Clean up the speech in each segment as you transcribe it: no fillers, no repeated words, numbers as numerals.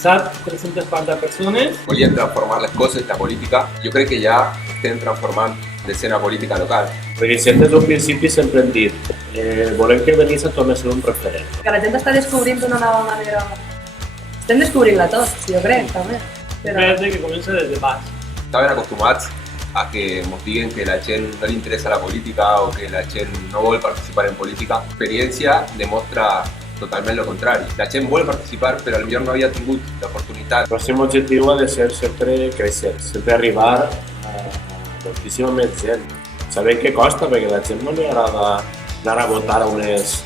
saps 340 persones. Volien transformar les coses, la política. Jo crec que ja estem transformant l'escena política local. Perquè si des d'un principi sempre hem dit volem que Benissa torni a ser un referent. Que la gent està descobrint una nova manera. Estem descobrint-la tots, jo crec, també. Però... Des que comença des de baix. Estaven acostumats a que ens diguen que la gent no li interessa la política o que la gent no vol participar en política. L'experiència demostra totalment lo contrari. La gent vol participar, però potser no havia tingut l'oportunitat. El pròxim objectiu ha de ser sempre créixer, sempre arribar a moltíssima més gent. Sabem que costa, perquè a la gent no li agrada anar a votar a unes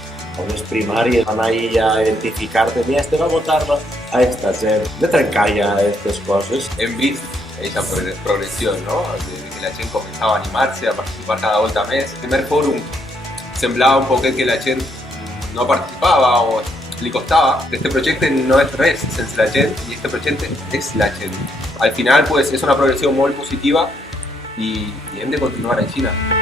primàries, anar ahí a identificar-te, mira, estem a votar a esta gent, de trencar ja aquestes coses. Hem vist aquesta progressió, no? De que la gent començava a animar-se a participar cada volta més. El primer fòrum semblava un poquet que la gent no participava o li costava. Este projecte no és res sense la gent i este projecte és la gent. Al final pues, és una progressió molt positiva i hem de continuar en Xina.